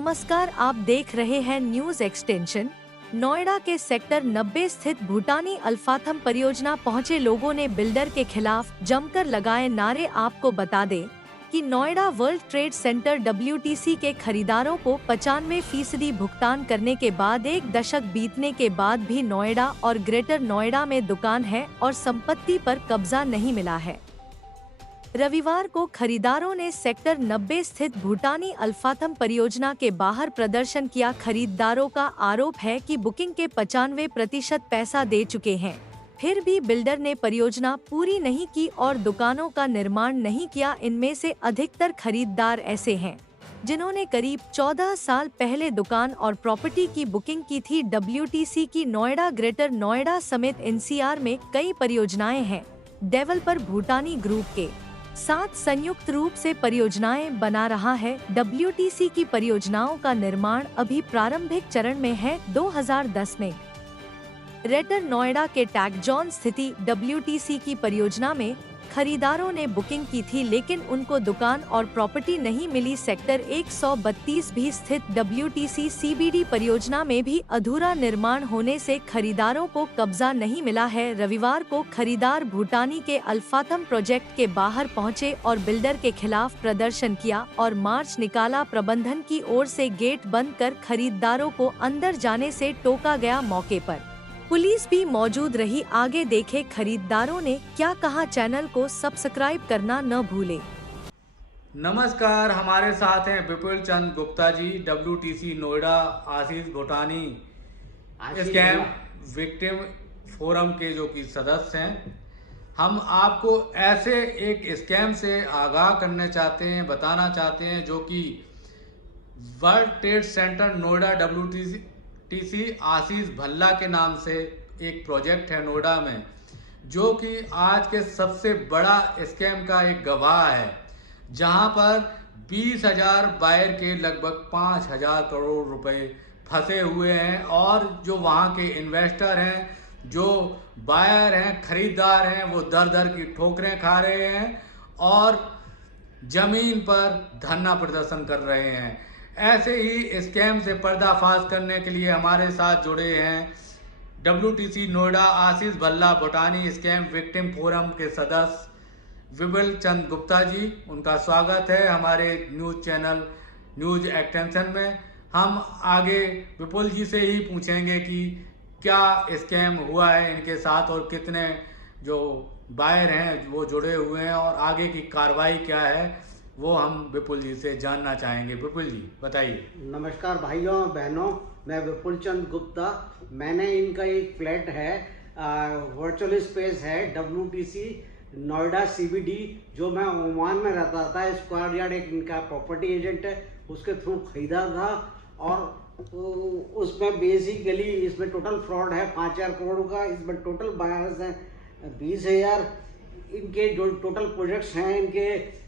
नमस्कार, आप देख रहे हैं न्यूज एक्सटेंशन। नोएडा के सेक्टर 90 स्थित भूटानी अल्फाथम परियोजना पहुंचे लोगों ने बिल्डर के खिलाफ जमकर लगाए नारे। आपको बता दें कि Noida world trade centre WTC के खरीदारों को 95% भुगतान करने के बाद 1 दशक बीतने के बाद भी नोएडा और ग्रेटर नोएडा में दुकान है और संपत्ति पर कब्जा नहीं मिला है। रविवार को खरीदारों ने सेक्टर 90 स्थित भूटानी अल्फाथम परियोजना के बाहर प्रदर्शन किया। खरीदारों का आरोप है कि बुकिंग के 95% पैसा दे चुके हैं, फिर भी बिल्डर ने परियोजना पूरी नहीं की और दुकानों का निर्माण नहीं किया। इनमें से अधिकतर खरीदार ऐसे हैं जिन्होंने करीब 14 साल पहले दुकान और प्रॉपर्टी की बुकिंग की थी। WTC की नोएडा, ग्रेटर नोएडा समेत NCR में कई परियोजनाएं हैं। डेवलपर भूटानी ग्रुप के साथ संयुक्त रूप से परियोजनाएं बना रहा है। WTC की परियोजनाओं का निर्माण अभी प्रारंभिक चरण में है। 2010 में ग्रेटर नोएडा के टैगजॉन स्थित WTC की परियोजना में खरीदारों ने बुकिंग की थी, लेकिन उनको दुकान और प्रॉपर्टी नहीं मिली। सेक्टर 132 भी स्थित WTC CBD परियोजना में भी अधूरा निर्माण होने से खरीदारों को कब्जा नहीं मिला है। रविवार को खरीदार भूटानी के अल्फाथम प्रोजेक्ट के बाहर पहुंचे और बिल्डर के खिलाफ प्रदर्शन किया और मार्च निकाला। प्रबंधन की ओर से गेट बंद कर खरीदारों को अंदर जाने से टोका गया। मौके पर पुलिस भी मौजूद रही। आगे देखे खरीदारों ने क्या कहा। चैनल को सब्सक्राइब करना न भूले। नमस्कार, हमारे साथ हैं विपुल चंद गुप्ता जी, WTC नोएडा आशीष भूटानी स्कैम विक्टिम फोरम के जो कि सदस्य हैं। हम आपको ऐसे एक स्कैम से आगाह करना चाहते हैं, बताना चाहते हैं, जो कि world trade centre Noida WTC आशीष भल्ला के नाम से एक प्रोजेक्ट है नोएडा में, जो कि आज के सबसे बड़ा स्कैम का एक गवाह है, जहां पर 20,000 बायर के लगभग 5,000 करोड़ रुपए फंसे हुए हैं। और जो वहां के इन्वेस्टर हैं, जो बायर हैं, खरीदार हैं, वो दर दर की ठोकरें खा रहे हैं और जमीन पर धरना प्रदर्शन कर रहे हैं। ऐसे ही स्कैम से पर्दाफाश करने के लिए हमारे साथ जुड़े हैं WTC नोएडा आशीष भल्ला भूटानी स्कैम विक्टिम फोरम के सदस्य विपुल चंद गुप्ता जी। उनका स्वागत है हमारे न्यूज चैनल न्यूज एक्सटेंशन में। हम आगे विपुल जी से ही पूछेंगे कि क्या स्कैम हुआ है इनके साथ और कितने जो बायर हैं वो जुड़े हुए हैं और आगे की कार्रवाई क्या है, वो हम विपुल जी से जानना चाहेंगे। विपुल जी बताइए। नमस्कार भाइयों बहनों, मैं विपुल चंद गुप्ता। मैंने इनका एक फ्लैट है, वर्चुअल स्पेस है WTC नोएडा CBD, जो मैं ओमान में रहता था। स्क्वायर यार्ड एक इनका प्रॉपर्टी एजेंट है, उसके थ्रू खरीदा था। और उसमें बेसिकली इसमें टोटल फ्रॉड है 5,000 करोड़ का। इसमें टोटल बायर्स हैं 20,000। इनके जो टोटल प्रोजेक्ट्स हैं इनके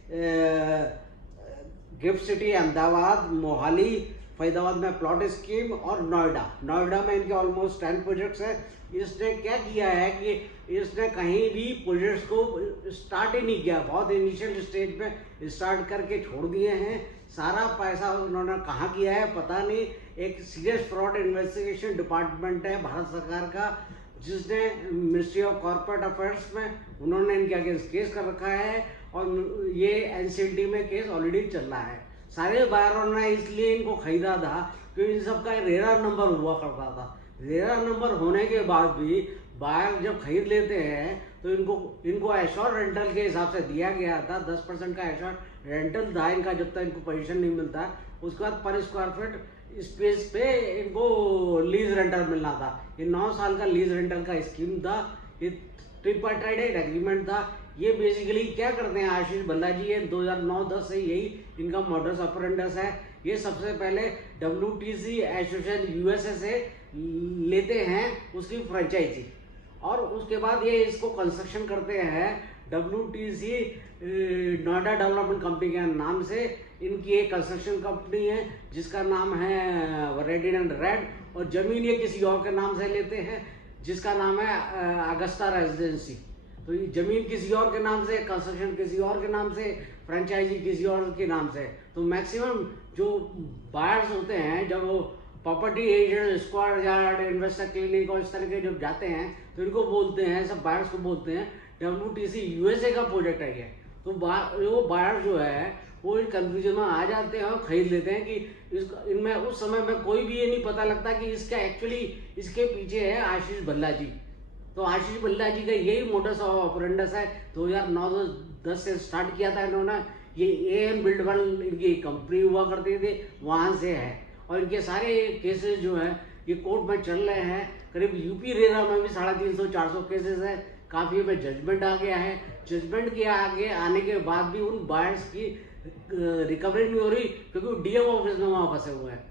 गिफ्ट सिटी, अहमदाबाद, मोहाली, फरीदाबाद में प्लॉट स्कीम और नोएडा में इनके ऑलमोस्ट 10 प्रोजेक्ट्स हैं। इसने क्या किया है कि इसने कहीं भी प्रोजेक्ट्स को स्टार्ट ही नहीं किया, बहुत इनिशियल स्टेज में स्टार्ट करके छोड़ दिए हैं। सारा पैसा उन्होंने कहाँ किया है पता नहीं। एक सीरियस फ्रॉड इन्वेस्टिगेशन डिपार्टमेंट है भारत सरकार का, जिसने मिनिस्ट्री ऑफ कॉर्पोरेट अफेयर्स में उन्होंने इनके अगेंस्ट केस कर रखा है और ये NCLT में केस ऑलरेडी चल रहा है। सारे बायरों ने इसलिए इनको खरीदा था क्योंकि इन सबका रेरा नंबर हुआ करता था। रेरा नंबर होने के बाद भी बायर जब खरीद लेते हैं तो इनको एश्योर रेंटल के हिसाब से दिया गया था। 10% का एश्योर रेंटल था इनका, जब तक इनको पोजीशन नहीं मिलता। उसके बाद पर स्क्वायर फीट स्पेस पे इनको लीज रेंटल मिलना था। ये 9 साल का लीज रेंटल का स्कीम था। ये ट्रिपार्टाइट एग्रीमेंट था। ये बेसिकली क्या करते हैं आशीष भल्ला जी, ये 2009-10 से यही इनका मॉडस ऑपरेंडस है। ये सबसे पहले WTC एसोसिएशन USA से लेते हैं उसकी फ्रेंचाइजी, और उसके बाद ये इसको कंस्ट्रक्शन करते हैं WTC नोएडा डेवलपमेंट कंपनी के नाम से। इनकी एक कंस्ट्रक्शन कंपनी है जिसका नाम है रेड, और जमीन ये किसी और के नाम से लेते हैं जिसका नाम है अगस्ता रेजिडेंसी। तो ये जमीन किसी और के नाम से, कंस्ट्रक्शन किसी और के नाम से, फ्रेंचाइजी किसी और के नाम से। तो मैक्सिमम जो बायर्स होते हैं, जब वो property agent, square yard, investor clinic और इस तरह के जब जाते हैं तो इनको बोलते हैं, सब बायर्स को बोलते हैं WTC USA का प्रोजेक्ट है ये। तो वो बायर जो है वो इन कंफ्यूजन में आ जाते हैं और खरीद लेते हैं कि इनमें उस समय में कोई भी ये नहीं पता लगता कि इसका एक्चुअली इसके पीछे है आशीष भल्ला जी। तो आशीष भल्ला जी का यही मोडस ऑपरेंडस है। 2009-10 से स्टार्ट किया था इन्होंने। ये AM बिल्ड वन इनकी कंपनी हुआ करती थी, वहाँ से है। और इनके सारे केसेस जो है ये कोर्ट में चल रहे हैं। करीब यूपी रेरा में भी 350-400 केसेस है। काफ़ी में जजमेंट आ गया है। जजमेंट के आगे आने के बाद भी उन बायर्स की रिकवरी नहीं हो रही, क्योंकि DM ऑफिस में वहाँ फंसे हुए हैं।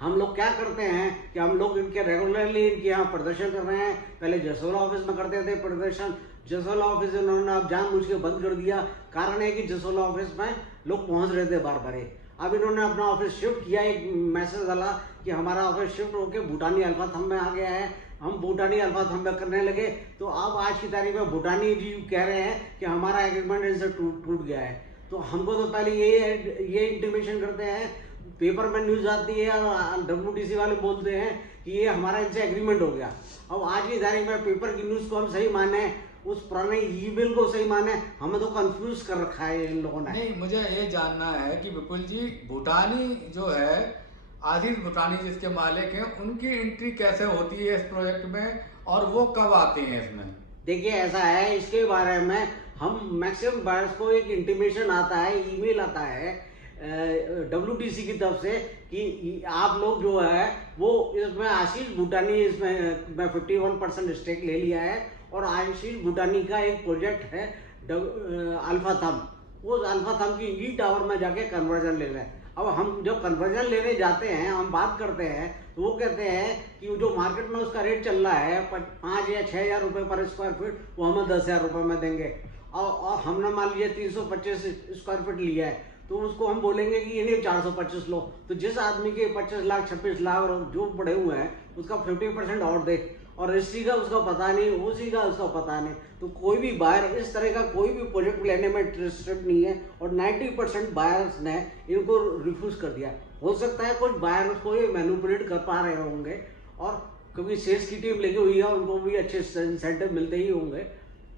हम लोग क्या करते हैं कि हम लोग इनके रेगुलरली इनके यहाँ प्रदर्शन कर रहे हैं। पहले जसोला ऑफिस में करते थे प्रदर्शन, जसोला ऑफिस उन्होंने अब जानबूझ के बंद कर दिया। कारण है कि जसोला ऑफिस में लोग पहुंच रहे थे बार बार। अब इन्होंने अपना ऑफिस शिफ्ट किया। एक मैसेज डाला कि हमारा ऑफिस शिफ्ट होकर भूटानी अल्फा थंब में आ गया है, हम भूटानी अल्फा थंब में करने लगे। तो अब आज की तारीख में भूटानी जी कह रहे हैं कि हमारा एग्रीमेंट इनसे टूट गया है। तो हमको तो पहले ये इंटीमेशन करते हैं, पेपर में न्यूज आती है और WTC वाले बोलते हैं कि ये हमारा इनसे एग्रीमेंट हो गया। अब आज की तारीख में पेपर की न्यूज को हम सही माने, उस पुराने ईमेल को सही माने, हमें तो कंफ्यूज कर रखा है इन लोगों ने। नहीं, मुझे ये जानना है कि विपुल जी, भूटानी जो है, आशीष भूटानी जिसके मालिक हैं, उनकी एंट्री कैसे होती है इस प्रोजेक्ट में और वो कब आते हैं इसमें? देखिए ऐसा है, इसके बारे में हम मैक्सिमम बायर्स को एक इंटीमेशन आता है, ईमेल आता है WTC की तरफ से कि आप लोग जो है वो इसमें आशीष भूटानी इसमें 51% स्टेक ले लिया है और आशीष भूटानी का एक प्रोजेक्ट है अल्फा थंब, वो अल्फा थंब की ई टावर में जाके कन्वर्जन ले रहे हैं। अब हम जब कन्वर्जन लेने जाते हैं, हम बात करते हैं तो वो कहते हैं कि जो मार्केट में उसका रेट चल रहा है 5 या 6 हज़ार रुपये पर स्क्वायर फीट, वो हमें 10 हज़ार रुपये में देंगे। और हमने मान लिया 325 स्क्वायर फीट लिया है, तो उसको हम बोलेंगे कि ये नहीं 425 लो। तो जिस आदमी के 25 लाख 26 लाख जो पड़े हुए हैं उसका 50% और दे, और रजिस्ट्री का उसका पता नहीं, ओसी का उसका पता नहीं। तो कोई भी बायर इस तरह का कोई भी प्रोजेक्ट लेने में इंटरेस्टेड नहीं है और 90% बायर्स ने इनको रिफ्यूज कर दिया। हो सकता है कुछ बायर उसको ये मैनिपुलेट कर पा रहे होंगे, और क्योंकि सेल्स की टीम लगी हुई है, उनको भी अच्छे इंसेंटिव मिलते ही होंगे,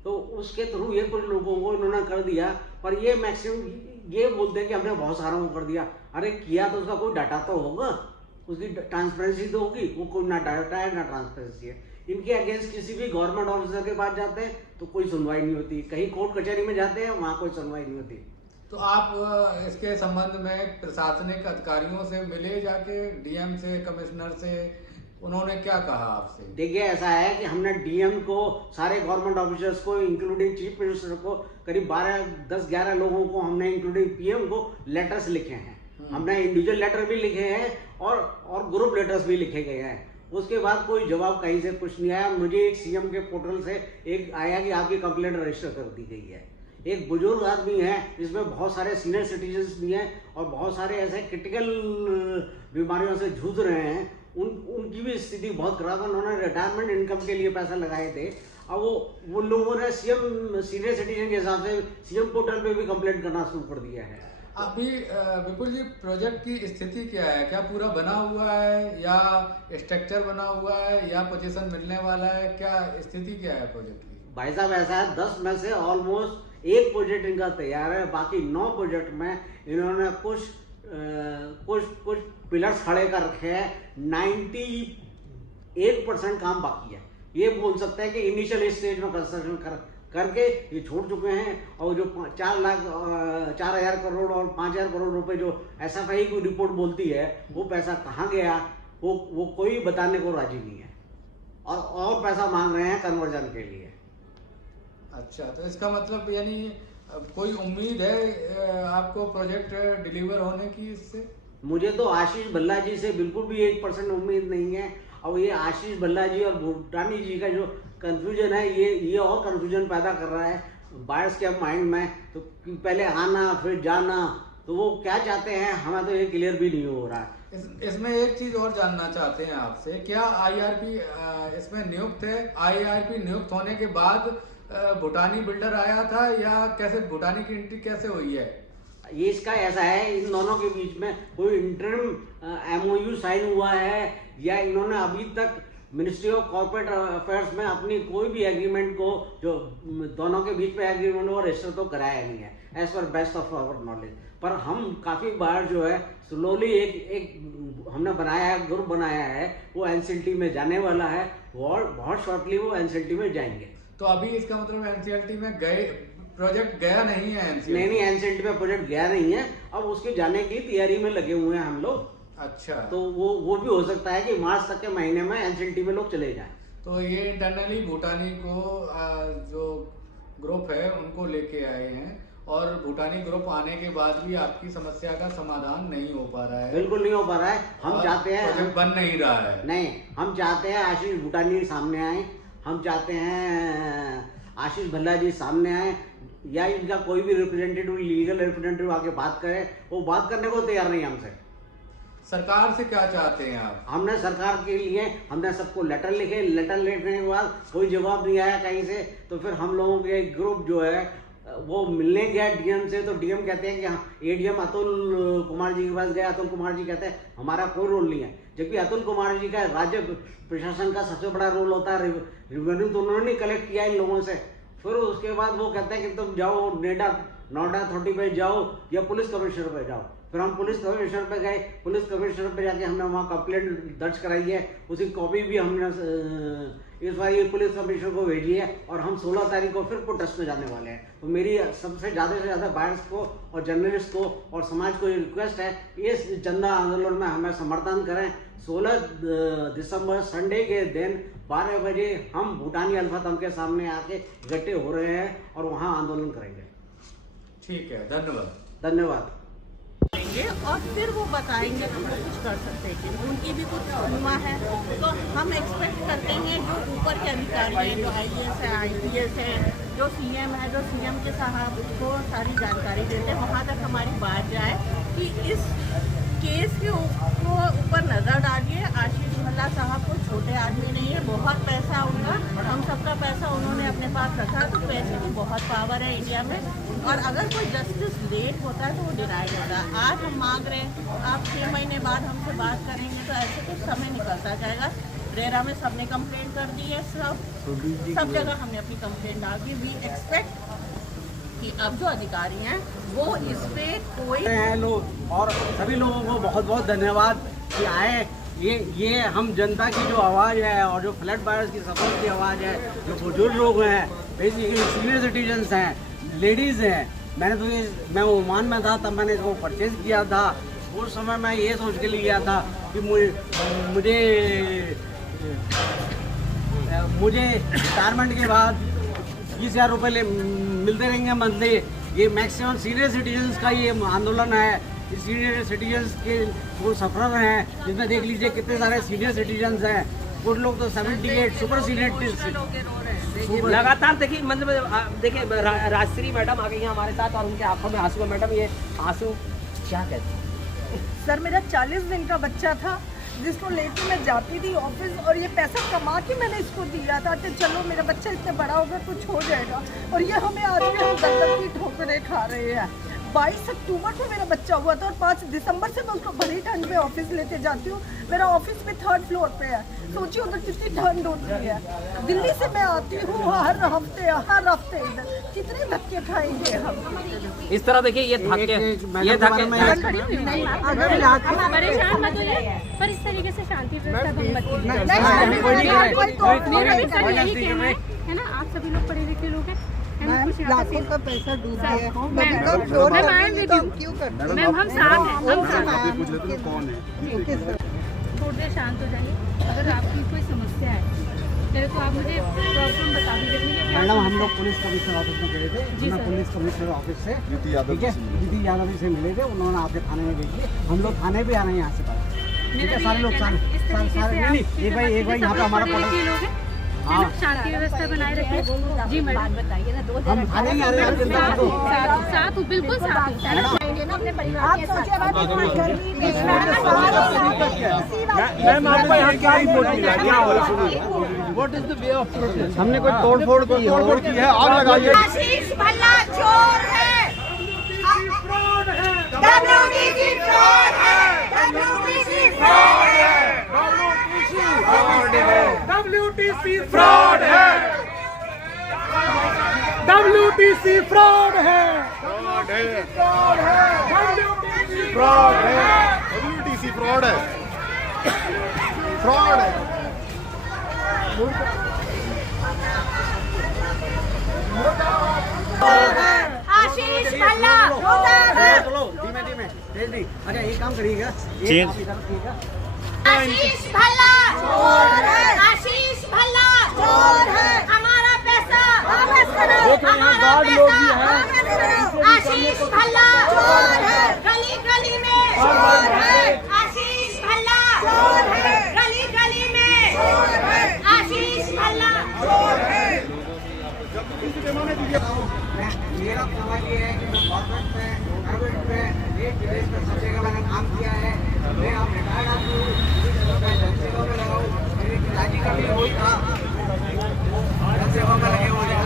तो उसके थ्रू ये कुछ लोगों को इन्होंने कर दिया। पर ये मैक्सिमम ये बोलते हैं कि हमने बहुत सारों को कर दिया। अरे किया तो उसका कोई डाटा तो होगा, उसकी ट्रांसपेरेंसी तो होगी। वो कोई ना डाटा है ना ट्रांसपेरेंसी है। इनके अगेंस्ट किसी भी गवर्नमेंट ऑफिसर के पास जाते हैं तो कोई सुनवाई नहीं होती, कहीं कोर्ट कचहरी में जाते हैं वहाँ कोई सुनवाई नहीं होती। तो आप इसके संबंध में प्रशासनिक अधिकारियों से मिले जाके, DM से, कमिश्नर से, उन्होंने क्या कहा आपसे? देखिए ऐसा है कि हमने DM को, सारे गवर्नमेंट ऑफिसर्स को, इंक्लूडिंग चीफ मिनिस्टर को, करीब 10-11 लोगों को हमने इंक्लूडिंग PM को लेटर्स लिखे हैं। हमने इंडिविजुअल लेटर भी लिखे हैं और ग्रुप लेटर्स भी लिखे गए हैं। उसके बाद कोई जवाब कहीं से कुछ नहीं आया। मुझे एक CM के पोर्टल से एक आया कि आपकी कंप्लेंट रजिस्टर कर दी गई है। एक बुजुर्ग आदमी है, इसमें बहुत सारे सीनियर सिटीजन्स भी हैं और बहुत सारे ऐसे क्रिटिकल बीमारियों से जूझ रहे हैं, उनकी भी स्थिति बहुत खराब है। उन्होंने रिटायरमेंट इनकम के लिए पैसा लगाए थे। अब वो लोगों ने सीनियर सिटीजन के हिसाब से CM पोर्टल पे भी कंप्लेंट करना शुरू कर दिया है। अभी विपुल जी, प्रोजेक्ट की स्थिति क्या है? क्या पूरा बना हुआ है या स्ट्रक्चर बना हुआ है या पोजीशन मिलने वाला है? क्या स्थिति क्या है प्रोजेक्ट की? भाई साहब ऐसा है, 10 में से ऑलमोस्ट 1 प्रोजेक्ट इनका तैयार है। बाकी 9 प्रोजेक्ट में इन्होंने कुछ पिलर्स खड़े कर रखे हैं। 98% काम बाकी है। ये बोल सकते हैं कि इनिशियल स्टेज में कंस्ट्रक्शन करके ये छोड़ चुके हैं। और जो 4,000 करोड़ और 5,000 करोड़ रुपए जो SFI की रिपोर्ट बोलती है, वो पैसा कहाँ गया वो कोई बताने को राजी नहीं है, और पैसा मांग रहे हैं कन्वर्जन के लिए। अच्छा, तो इसका मतलब यानी कोई उम्मीद है आपको प्रोजेक्ट डिलीवर होने की इससे? मुझे तो आशीष भल्ला जी से बिल्कुल भी 1% उम्मीद नहीं है। और ये आशीष भल्ला जी और भूटानी जी का जो कंफ्यूजन है, ये और कंफ्यूजन पैदा कर रहा है बायर्स के माइंड में। तो पहले आना फिर जाना, तो वो क्या चाहते हैं हमें तो ये क्लियर भी नहीं हो रहा है। इसमें एक चीज और जानना चाहते हैं आपसे, क्या IRP इसमें नियुक्त है? IRP नियुक्त होने के बाद भूटानी बिल्डर आया था या कैसे भूटानी की एंट्री कैसे हुई है? ये इसका ऐसा है, इन दोनों के बीच में कोई इंटरिम एमओयू साइन हुआ है या इन्होंने अभी तक मिनिस्ट्री ऑफ कॉर्पोरेट अफेयर्स में अपनी कोई भी एग्रीमेंट को, जो दोनों के बीच में एग्रीमेंट वो रजिस्टर तो कराया नहीं है as per best of our knowledge. पर हम काफी बार जो है स्लोली एक हमने बनाया है, ग्रुप बनाया है, वो एनसीएलटी में जाने वाला है और बहुत शॉर्टली वो एनसीएलटी में जाएंगे। तो अभी इसका मतलब एनसीएलटी में गए, प्रोजेक्ट गया नहीं है एनसीएलटी? नहीं, एनसीएलटी में प्रोजेक्ट गया नहीं है, अब उसके जाने की तैयारी में लगे हुए हैं हम लोग। अच्छा, तो वो भी हो सकता है कि मार्च तक के महीने में एनसीएलटी में लोग चले जाएं। तो ये इंटरनली भूटानी को जो ग्रुप है उनको लेके आए हैं और भूटानी ग्रुप आने के बाद भी आपकी समस्या का समाधान नहीं हो पा रहा है? बिल्कुल नहीं हो पा रहा है। हम चाहते हैं, प्रोजेक्ट बन नहीं रहा है। नहीं, हम चाहते हैं आशीष भूटानी सामने आए, हम चाहते हैं आशीष भल्ला जी सामने आए या इनका कोई भी रिप्रेजेंटेटिव, लीगल रिप्रेजेंटेटिव आके बात करे। वो बात करने को तैयार नहीं हमसे। सरकार से क्या चाहते हैं आप? हमने सरकार के लिए हमने सबको लेटर लिखे, लेटर लिखने के बाद कोई जवाब नहीं आया कहीं से, तो फिर हम लोगों के ग्रुप जो है वो मिलने गया डीएम से। तो डीएम कहते हैं कि हाँ, एडीएम अतुल कुमार जी के पास गए। अतुल कुमार जी कहते हैं हमारा कोई रोल नहीं है, जबकि अतुल कुमार जी का राज्य प्रशासन का सबसे बड़ा रोल होता है रेवेन्यू, तो उन्होंने कलेक्ट किया इन लोगों से। फिर उसके बाद वो कहते हैं कि तुम जाओ नोएडा अथॉरिटी पे जाओ या पुलिस कमिश्नर पे जाओ। फिर हम पुलिस कमिश्नर पे गए, पुलिस कमिश्नर पे जाके हमने वहाँ कंप्लेंट दर्ज कराई है, उसकी कॉपी भी हमने इस बार ये पुलिस कमिश्नर को भेजी है और हम 16 तारीख को फिर प्रोटेस्ट में जाने वाले हैं। तो मेरी सबसे ज़्यादा से ज़्यादा बायर्स को और जर्नलिस्ट को और समाज को ये रिक्वेस्ट है, इस जनता आंदोलन में हमें समर्थन करें। 16 दिसंबर संडे के दिन 12 बजे हम भूटानी अल्फातम के सामने आके इकट्ठे हो रहे हैं और वहाँ आंदोलन करेंगे। ठीक है, धन्यवाद। धन्यवाद। और फिर वो बताएंगे हम लोग कुछ कर सकते हैं कि उनकी भी कुछ सीमा है। तो हम एक्सपेक्ट करते हैं जो ऊपर के अधिकारी हैं, जो आईएएस है, आईपीएस है, जो सीएम है, जो सीएम के साहब को सारी जानकारी देते हैं, वहाँ तक हमारी बात जाए कि इस केस के ऊपर नज़र डालिए। आशीष भल्ला साहब को छोटे आदमी नहीं है, बहुत पैसा उनका, हम सबका पैसा उन्होंने अपने पास रखा। तो पैसे की बहुत पावर है इंडिया में, और अगर कोई जस्टिस लेट होता है तो वो डिनाई होता है। आज हम मांग रहे हैं, आप 6 महीने बाद हमसे बात करेंगे तो ऐसे कुछ समय निकलता जाएगा। रेरा में सबने कंप्लेंट कर दी है, सब जगह हमने अपनी कंप्लेंट डाल दी। वी एक्सपेक्ट कि अब जो अधिकारी हैं वो इस पे कोई लोग, और सभी लोगों को बहुत बहुत धन्यवाद कि आए। ये हम जनता की जो आवाज़ है और जो फ्लड बायर्स की सपोर्ट की आवाज़ है, जो बुजुर्ग लोग हैं, बेसिकली सीनियर सिटीजन्स हैं, लेडीज़ हैं। मैं ओमान में था, तब मैंने इसको परचेज किया था। उस समय मैं ये सोच के लिया था कि मुझे रिटायरमेंट के बाद 20,000 रुपये मिलते रहेंगे मंथली। ये मैक्सिमम सीनियर सिटीजन्स का ये आंदोलन है। सीनियर सिटीजन्स के वो सफर हैं, जिसमें देख लीजिए कितने सारे सीनियर सिटीजन्स हैं। कुछ लोग तो 78 सुपर सीनियर लगातार देखिए, मतलब देखिए राजश्री मैडम आ गई हैं हमारे साथ और उनके आंखों में आंसू है। मैडम, ये आंसू क्या कहते हैं? सर, मेरा 40 दिन का बच्चा था जिसको लेके मैं जाती थी ऑफिस, और ये पैसा कमा के मैंने इसको दिया था कि चलो मेरा बच्चा इतना बड़ा होगा कुछ हो जाएगा, और ये हमें आज भी हम दर्द की ठोकरें खा रहे हैं। 22 अक्टूबर को मेरा बच्चा हुआ था और 5 दिसंबर से मैं उसको भरी ठंड में ऑफिस लेके जाती हूँ। मेरा ऑफिस में 3rd फ्लोर पे है, सोचिए उधर कितनी ठंड होती है। दिल्ली से मैं आती हूँ हर हफ्ते इधर, कितने धक्के खाएंगे हम। इस तरह देखिए, ये धक्के परेशान मत होइए, पर इस तरीके से शांति व्यवस्था भंग मत कीजिए। यही कहना है ना, आप सभी लोग पढ़े लिखे लोग हैं, लाखों का पैसा डूब गया। मैम हम साथ हैं, थोड़ी देर शांत हो जाइए। अगर आपकी कोई समस्या है तो आप मुझे प्रॉब्लम बता दीजिए। मैडम, हम लोग पुलिस कमिश्नर ऑफिस में गए थे, पुलिस कमिश्नर ऑफिस से जीती यादव जी से मिले थे। उन्होंने आपके थाने में भेजी, हम लोग थाने भी आ रहे हैं यहाँ से। ठीक है, सारे लोग सारे एक भाई यहाँ पे हमारा हाँ, शांति व्यवस्था बनाए रखिए। जी मैडम, बताइए ना, 2 हम थाने में आ रहे हैं साथ बिल्कुल साथ है ना। आप सोचिए मैम, आपको यहाँ क्या रिपोर्ट मिला? क्या हमने कोई तोड़फोड़ की है, आग लगाई है। आशीष भल्ला चोर है, WTC फ्रॉड है, WTC फ्रॉड है, WTC फ्रॉड है, WTC फ्रॉड है, फ्रॉड है, WTC फ्रॉड है, फ्रॉड है। आशीष भल्ला चलो धीमे धीमे तेज नहीं। अच्छा एक काम करिएगा, आशीष भल्ला चोर है, आशीष भल्ला चोर है, हमारा पैसा वापस करो, हमारा पैसा वापस करो। आशीष भल्ला चोर है, गली गली में चोर है, आशीष भल्ला चोर है, गली गली में चोर है, आशीष भल्ला चोर है। मेरा सवाल ये है कि मैं गवर्नमेंट में, प्राइवेट में, एक विदेश में सब जगह मैंने काम किया है। मैं आप रिटायर्ड आदमी हूँ, मैं जनसेवा में लगा हूँ, मेरी पिताजी का भी वही था, जनसेवा में लगे हुए हैं।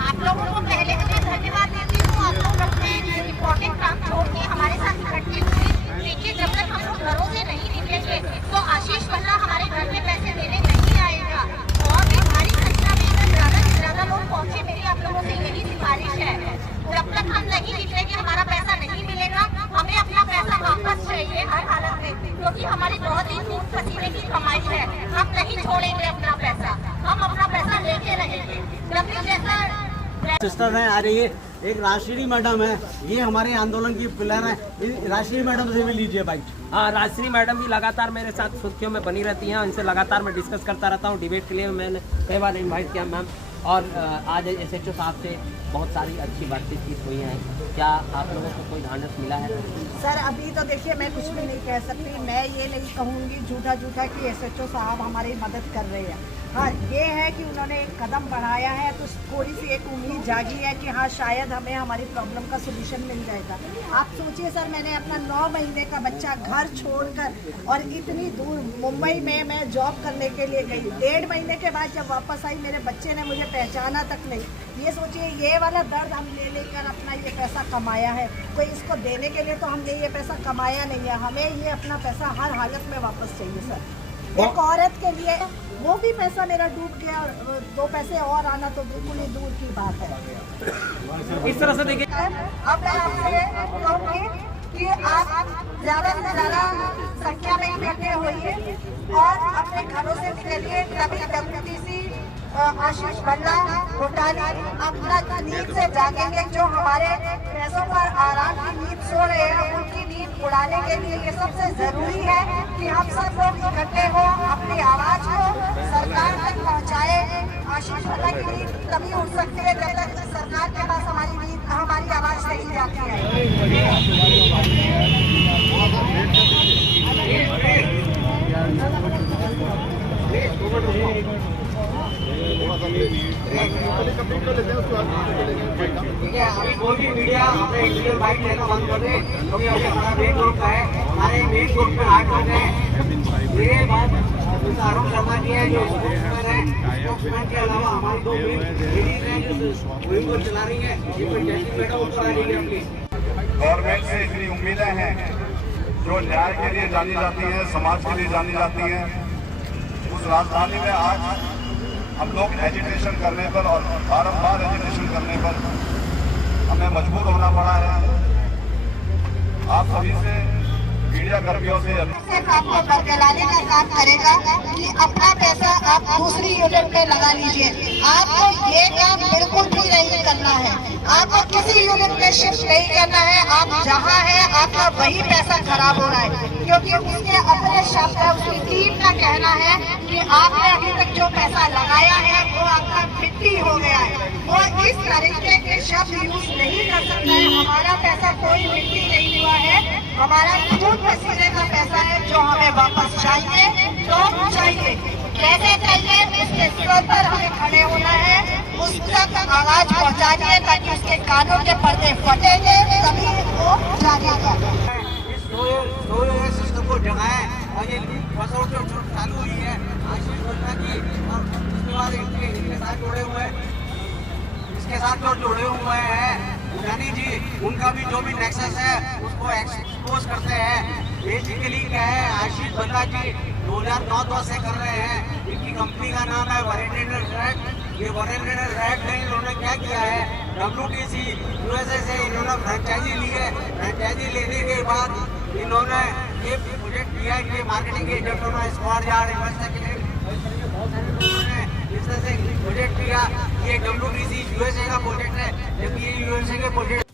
आप लोगों को पहले के लिए धन्यवाद देती हूँ। आप लोग अपने इम्पोर्टेंट काम छोड़ के हमारे साथ इकट्ठे हुए। देखिए जब तक हम लोग घरों से नहीं निकलेंगे तो आशीष भल्ला हमारे घर में पैसे देने नहीं आएगा। और भी भारी संख्या में अगर ज्यादा से ज्यादा लोग पहुँचे, मेरी आप लोगों से यही सिफारिश है। जब तक हम नहीं निकलेंगे हमारा पैसा नहीं मिलेगा। हमें अपना पैसा वापस चाहिए हर हालत में, क्योंकि हमारी बहुत ही खून पसीने की कमाई है। हम नहीं छोड़ेंगे अपना पैसा, हम अपना पैसा लेके रहेंगे। जब भी जैसा सिस्टर हैं आ रही है, एक राजश्री मैडम है, ये हमारे आंदोलन की पिलर है। राजश्री मैडम से भी लीजिए बाइट। हाँ, राजश्री मैडम भी लगातार मेरे साथ सुर्खियों में बनी रहती हैं, उनसे लगातार मैं डिस्कस करता रहता हूँ। डिबेट के लिए मैंने कई बार इनवाइट किया मैम, और आज SHO साहब से बहुत सारी अच्छी बातचीत हुई है। क्या आप लोगों को कोई ढांढस मिला है? सर अभी तो देखिए मैं कुछ भी नहीं कह सकती। मैं ये नहीं कहूँगी झूठा झूठा कि SHO साहब हमारी मदद कर रहे हैं। हाँ ये है कि उन्होंने एक कदम बढ़ाया है तो थोड़ी सी एक उम्मीद जागी है कि हाँ शायद हमें हमारी प्रॉब्लम का सोल्यूशन मिल जाएगा। आप सोचिए सर, मैंने अपना 9 महीने का बच्चा घर छोड़कर और इतनी दूर मुंबई में मैं जॉब करने के लिए गई। 1.5 महीने के बाद जब वापस आई मेरे बच्चे ने मुझे पहचाना तक नहीं। ये सोचिए ये वाला दर्द हम ले लेकर अपना ये पैसा कमाया है, कोई इसको देने के लिए तो हमने ये पैसा कमाया नहीं है। हमें ये अपना पैसा हर हालत में वापस चाहिए सर। एक औरत के लिए वो भी पैसा मेरा डूब गया और 2 पैसे और आना तो बिल्कुल ही दूर की बात है। इस तरह से देखिए, अब मैं आपसे कहूँगी कि आप ज़्यादा से ज़्यादा संख्या में इकट्ठे होइए और अपने घरों से निकलिए, तभी WTC आशीष भल्ला घोटाले अपना नींद से जागेंगे। जो हमारे पैसों पर आराम की नींद सो रहे हैं उनकी नींद उड़ाने के लिए ये सबसे जरूरी है कि हम सब लोग इकट्ठे हो, अपनी आवाज को सरकार तक पहुंचाए। आशीष भल्ला की नींद तभी उठ सकती है जब तक सरकार के पास हमारी आवाज नहीं जाती है। अभी कोई भी मीडिया अपने इंडिविजुअल बाइट लेना बंद कर दे, क्योंकि अभी हमारा मेन ग्रुप का है। हमारे मेन ग्रुप में 8 लोग हैं। मेरे बाद आरोप शर्मा जी है जो स्पोक्समैन है। स्पोक्समैन के अलावा हमारी 2 लेडीज हैं जो मुहिम को चला रही है। ये कोई जैसी मैडम ऊपर आ रही है प्लीज। गवर्नमेंट से इतनी उम्मीदें हैं जो न्याय के लिए जानी जाती हैं, समाज के लिए जानी जाती हैं। उस राजधानी में आज हम लोग एजिटेशन करने पर और बारंबार एजिटेशन करने पर हमें मजबूर होना पड़ा है। आप सभी से, मीडिया कर्मियों से आपको बरकरारी का काम करेगा कि अपना पैसा आप दूसरी यूनिट में लगा लीजिए। आपको ये काम बिल्कुल भी नहीं करना है, आपको किसी यूनिट में शिफ्ट नहीं करना है। आप जहाँ है आपका वही पैसा खराब हो रहा है, क्योंकि उसके अपने शब्द है, उसकी टीम का कहना है कि आपने अभी तक जो पैसा लगाया है वो आपका मिट्टी हो गया है। वो इस तरीके के शब्द यूज नहीं कर सकता है। हमारा पैसा कोई मिट्टी नहीं हुआ है, हमारा खून पसीने का पैसा है जो हमें वापस चाहिए। तो चाहिए कैसे चाहिए, इसके स्तर पर हमें खड़े होना है, उस तक आवाज पहुंचानी है ताकि उसके कानों के पर्दे फटेंगे, तभी वो जागेगा। इस सिस्टम को जगाएं और ये फसलों जो चालू हुई है आशीष बंदा की, और उसके बाद इनके साथ जुड़े हुए, इसके साथ जो जुड़े हुए हैं यानी जी, उनका भी जो भी नेक्सस है उसको एक्सपोज करते हैं। बेसिकली क्या है, आशीष बंदा जी 2009 से कर रहे हैं। इनकी कंपनी का नाम है वरेंडेटर रैक। ये वरेंडेटर रैक में इन्होंने क्या किया है, WTC USA से इन्होंने फ्रेंचाइजी ली है। फ्रेंचाइजी लेने के बाद इन्होंने ये प्रोजेक्ट किया है कि मार्केटिंग के एजेंटों में स्क्वाड यार्ड इन्वेस्टर के लिए बहुत सारे लोगों ने इस तरह से प्रोजेक्ट किया। ये WTC USA का प्रोजेक्ट है, जबकि ये USA के प्रोजेक्ट